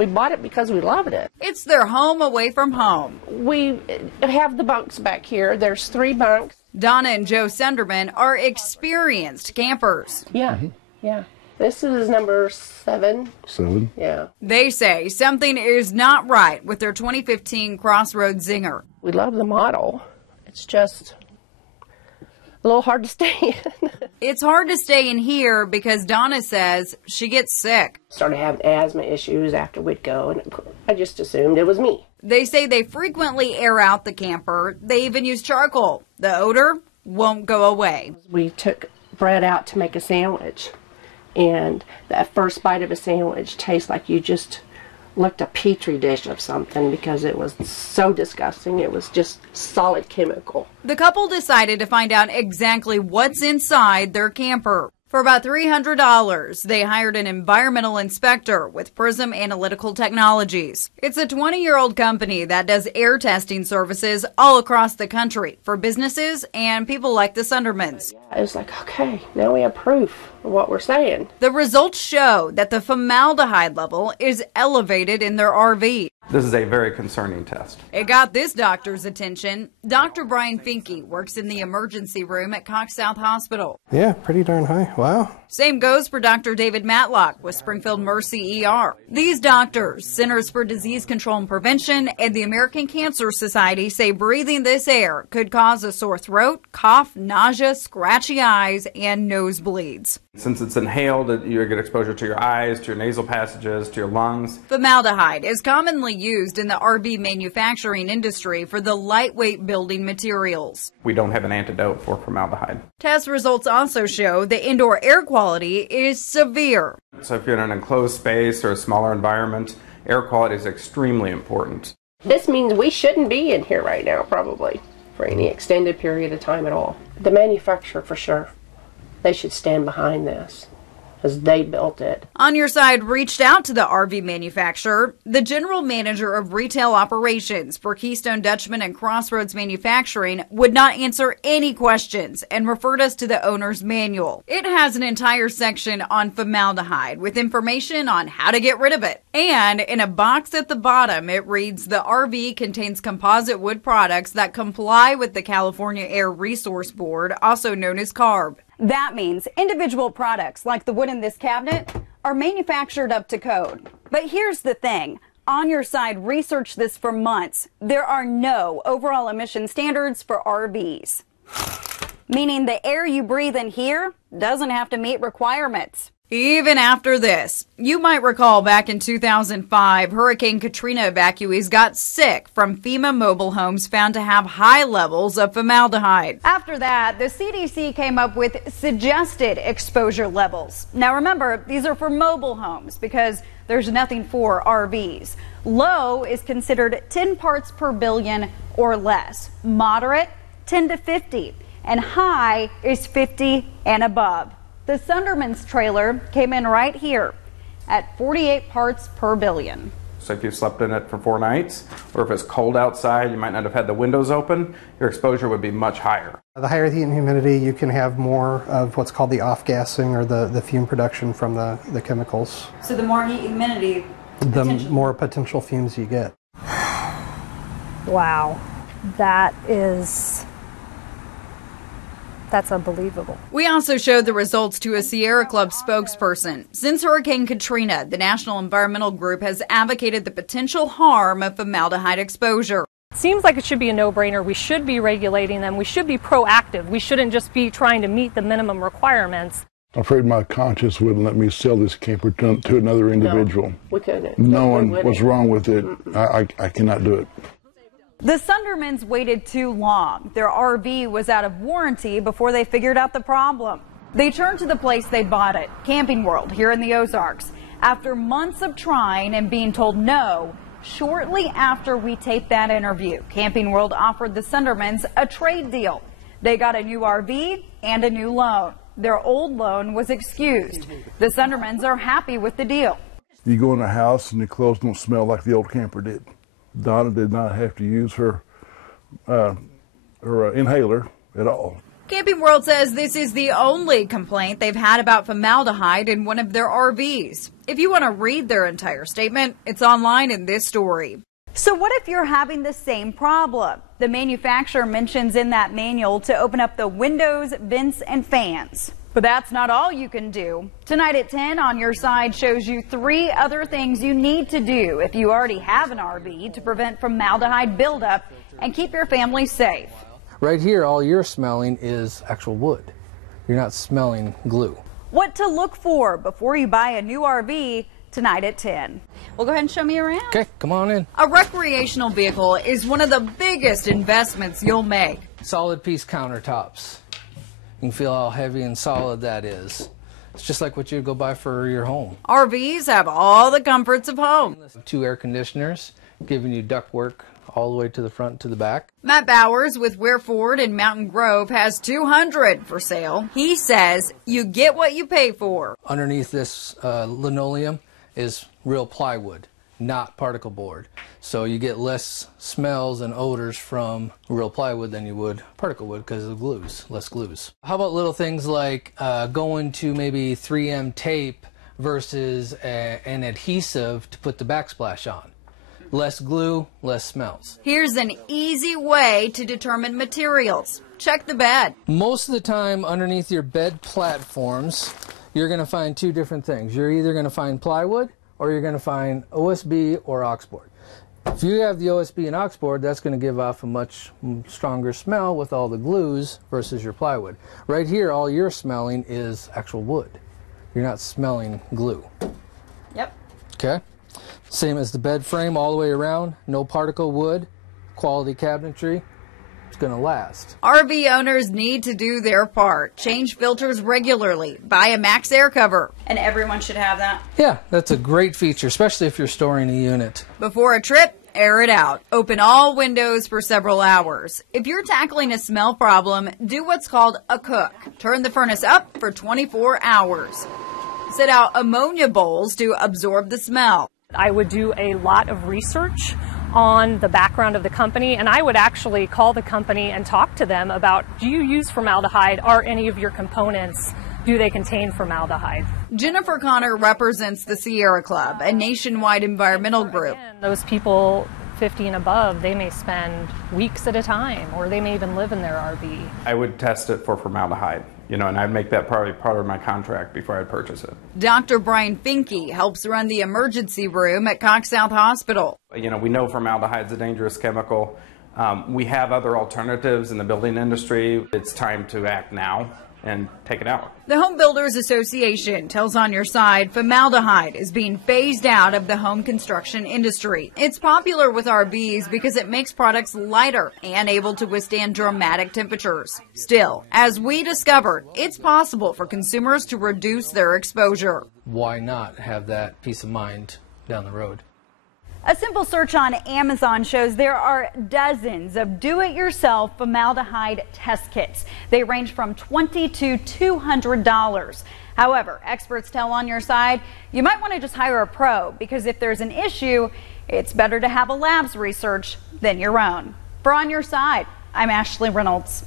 We bought it because we loved it. It's their home away from home. We have the bunks back here. There's 3 bunks. Donna and Joe Sunderman are experienced campers. Yeah, yeah. This is number 7. 7? Yeah. They say something is not right with their 2015 Crossroads Zinger. We love the model. It's just a little hard to stay in. It's hard to stay in here because Donna says she gets sick. Started having asthma issues after we'd go, and I just assumed it was me. They say they frequently air out the camper. They even use charcoal. The odor won't go away. We took bread out to make a sandwich, and that first bite of a sandwich tastes like you just licked a petri dish of something because it was so disgusting. It was just solid chemical. The couple decided to find out exactly what's inside their camper. For about $300, they hired an environmental inspector with Prism Analytical Technologies. It's a 20-year-old company that does air testing services all across the country for businesses and people like the Sundermans. I was like, okay, now we have proof of what we're saying. The results show that the formaldehyde level is elevated in their RV. This is a very concerning test. It got this doctor's attention. Dr. Brian Finke works in the emergency room at Cox South Hospital. Yeah, pretty darn high. Wow. Same goes for Dr. David Matlock with Springfield Mercy ER. These doctors, Centers for Disease Control and Prevention, and the American Cancer Society say breathing this air could cause a sore throat, cough, nausea, scratchy eyes, and nosebleeds. Since it's inhaled, you get exposure to your eyes, to your nasal passages, to your lungs. Formaldehyde is commonly used in the RV manufacturing industry for the lightweight building materials. We don't have an antidote for formaldehyde. Test results also show the indoor air quality is severe. So if you're in an enclosed space or a smaller environment, air quality is extremely important. This means we shouldn't be in here right now, probably, for any extended period of time at all. The manufacturer, for sure, they should stand behind this, because they built it. On Your Side reached out to the RV manufacturer. The general manager of retail operations for Keystone Dutchman and Crossroads Manufacturing would not answer any questions and referred us to the owner's manual. It has an entire section on formaldehyde with information on how to get rid of it. And in a box at the bottom, it reads, the RV contains composite wood products that comply with the California Air Resource Board, also known as CARB. That means individual products like the wood in this cabinet are manufactured up to code. But here's the thing. On Your Side researched this for months. There are no overall emission standards for RVs, meaning the air you breathe in here doesn't have to meet requirements. Even after this, you might recall back in 2005, Hurricane Katrina evacuees got sick from FEMA mobile homes found to have high levels of formaldehyde. After that, the CDC came up with suggested exposure levels. Now remember, these are for mobile homes because there's nothing for RVs. Low is considered 10 parts per billion or less. Moderate, 10 to 50. And high is 50 and above. The Sunderman's trailer came in right here at 48 parts per billion. So if you slept in it for 4 nights, or if it's cold outside, you might not have had the windows open, your exposure would be much higher. The higher the heat and humidity, you can have more of what's called the off-gassing or the fume production from the chemicals. So the more heat and humidity, the more potential fumes you get. Wow, that's unbelievable. We also showed the results to a Sierra Club spokesperson. Since Hurricane Katrina, the National Environmental Group has advocated the potential harm of formaldehyde exposure. It seems like it should be a no-brainer. We should be regulating them. We should be proactive. We shouldn't just be trying to meet the minimum requirements. I'm afraid my conscience wouldn't let me sell this camper to another individual. No, we couldn't. Knowing what's wrong with it, I cannot do it. The Sundermans waited too long. Their RV was out of warranty before they figured out the problem. They turned to the place they bought it, Camping World, here in the Ozarks. After months of trying and being told no, shortly after we taped that interview, Camping World offered the Sundermans a trade deal. They got a new RV and a new loan. Their old loan was excused. The Sundermans are happy with the deal. You go in a house and the clothes don't smell like the old camper did. Donna did not have to use her inhaler at all. Camping World says this is the only complaint they've had about formaldehyde in one of their RVs. If you want to read their entire statement, it's online in this story. So what if you're having the same problem? The manufacturer mentions in that manual to open up the windows, vents, and fans. But that's not all you can do. Tonight at 10 On Your Side shows you 3 other things you need to do if you already have an RV to prevent formaldehyde buildup and keep your family safe. Right here, all you're smelling is actual wood. You're not smelling glue. What to look for before you buy a new RV tonight at 10. Well, go ahead and show me around. Okay, come on in. A recreational vehicle is one of the biggest investments you'll make. Solid piece countertops. You can feel how heavy and solid that is. It's just like what you'd go buy for your home. RVs have all the comforts of home. 2 air conditioners, giving you ductwork all the way to the front to the back. Matt Bowers with Ware Ford in Mountain Grove has 200 for sale. He says you get what you pay for. Underneath this linoleum is real plywood, not particle board. So you get less smells and odors from real plywood than you would particle wood because of glues, less glues. How about little things like going to maybe 3M tape versus an adhesive to put the backsplash on? Less glue, less smells. Here's an easy way to determine materials. Check the bed. Most of the time underneath your bed platforms, you're going to find 2 different things. You're either going to find plywood or you're going to find OSB or oxboard. If you have the OSB and oxboard, that's going to give off a much stronger smell with all the glues versus your plywood. Right here, all you're smelling is actual wood. You're not smelling glue. Yep. Okay? Same as the bed frame all the way around, no particle wood, quality cabinetry. It's going to last. RV owners need to do their part. Change filters regularly. Buy a Max air cover. And everyone should have that? Yeah, that's a great feature, especially if you're storing a unit. Before a trip, air it out. Open all windows for several hours. If you're tackling a smell problem, do what's called a cook. Turn the furnace up for 24 hours. Set out ammonia bowls to absorb the smell. I would do a lot of research on the background of the company, and I would actually call the company and talk to them about, do you use formaldehyde? Are any of your components, do they contain formaldehyde? Jennifer Connor represents the Sierra Club, a nationwide environmental group. Those people 50 and above, they may spend weeks at a time, or they may even live in their RV. I would test it for formaldehyde, and I'd make that probably part of my contract before I'd purchase it. Dr. Brian Finke helps run the emergency room at Cox South Hospital. We know formaldehyde's a dangerous chemical. We have other alternatives in the building industry. It's time to act now and take it out. The Home Builders Association tells On Your Side formaldehyde is being phased out of the home construction industry. It's popular with RVs because it makes products lighter and able to withstand dramatic temperatures. Still, as we discovered, it's possible for consumers to reduce their exposure. Why not have that peace of mind down the road? A simple search on Amazon shows there are dozens of do-it-yourself formaldehyde test kits. They range from $20 to $200. However, experts tell On Your Side you might want to just hire a pro, because if there's an issue, it's better to have a lab's research than your own. For On Your Side, I'm Ashley Reynolds.